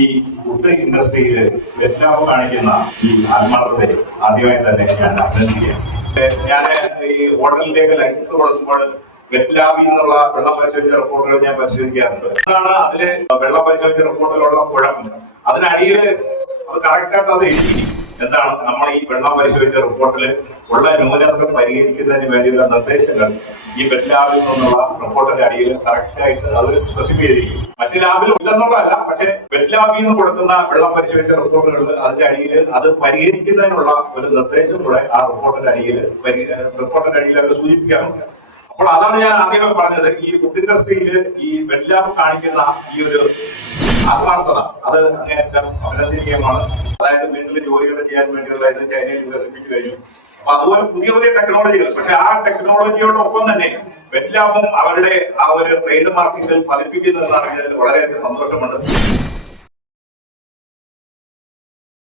ഈ ഫുഡ് ഇൻഡസ്ട്രിയിൽ വെറ്റ്ലാബ് കാണിക്കുന്ന ഈ ആത്മാർത്ഥതയെ ആദ്യമായി തന്നെ ഞാൻ അഭിനന്ദിക്കുകയാണ്. ഞാൻ ഈ ഹോട്ടലിലേക്ക് ലൈസൻസ് കൊടുക്കുമ്പോൾ വെറ്റ്ലാബിൽ നിന്നുള്ള വെള്ളം പരിശോധിച്ച റിപ്പോർട്ടുകൾ ഞാൻ പരിശോധിക്കാറുണ്ട്. അതാണ് അതില് വെള്ളം പരിശോധിച്ച റിപ്പോർട്ടിലുള്ള കുഴപ്പം. അതിനടിയിൽ അത് കറക്റ്റായിട്ട് അത് എഴുതി എന്താണ് നമ്മൾ ഈ വെള്ളം പരിശോധിച്ച റിപ്പോർട്ടിൽ ഉള്ള ന്യൂനതകൾ പരിഹരിക്കുന്നതിന് വേണ്ടിയുള്ള നിർദ്ദേശങ്ങൾ ഈ വെറ്റ്ലാബിൽ നിന്നുള്ള റിപ്പോർട്ടിന്റെ അടിയിൽ കറക്റ്റായിട്ട് അത് സ്പെസിഫൈ ചെയ്തിരിക്കും. മറ്റ് ലാബിൽ ഇല്ലെന്നുള്ളതല്ല, പക്ഷെ വെറ്റ്ലാബിൽ നിന്ന് കൊടുക്കുന്ന വെള്ളം പരിശോധിച്ച റിപ്പോർട്ടുകൾ അതിന്റെ അടിയിൽ അത് പരിഹരിക്കുന്നതിനുള്ള ഒരു നിർദ്ദേശം കൂടെ ആ റിപ്പോർട്ടിന്റെ അടിയിൽ അവർ സൂചിപ്പിക്കാറുണ്ട്. അപ്പോൾ അതാണ് ഞാൻ ആദ്യമേ പറഞ്ഞത്, ഈ ഫുഡ് ഇൻഡസ്ട്രിയിൽ ഈ വെറ്റ്ലാബ് കാണിക്കുന്ന ഈ ഒരു ആത്മാർത്ഥത അത് അങ്ങേയറ്റം അഭിനന്ദനീയമാണ്. അതായത് വീട്ടിൽ ജോലികൾ ചെയ്യാൻ വേണ്ടിയുള്ള ഇത് ചൈനയിൽ വികസിപ്പിച്ചു കഴിഞ്ഞു. അപ്പൊ അതുപോലെ പുതിയ പുതിയ ടെക്നോളജികൾ, പക്ഷെ ആ ടെക്നോളജിയോടൊപ്പം തന്നെ വെറ്റ്ലാബും അവരുടെ ആ ഒരു ട്രേഡ് മാർക്കിങ്ങിൽ പതിപ്പിക്കുന്നതെന്ന് അറിഞ്ഞതിൽ വളരെയധികം സന്തോഷമുണ്ട്.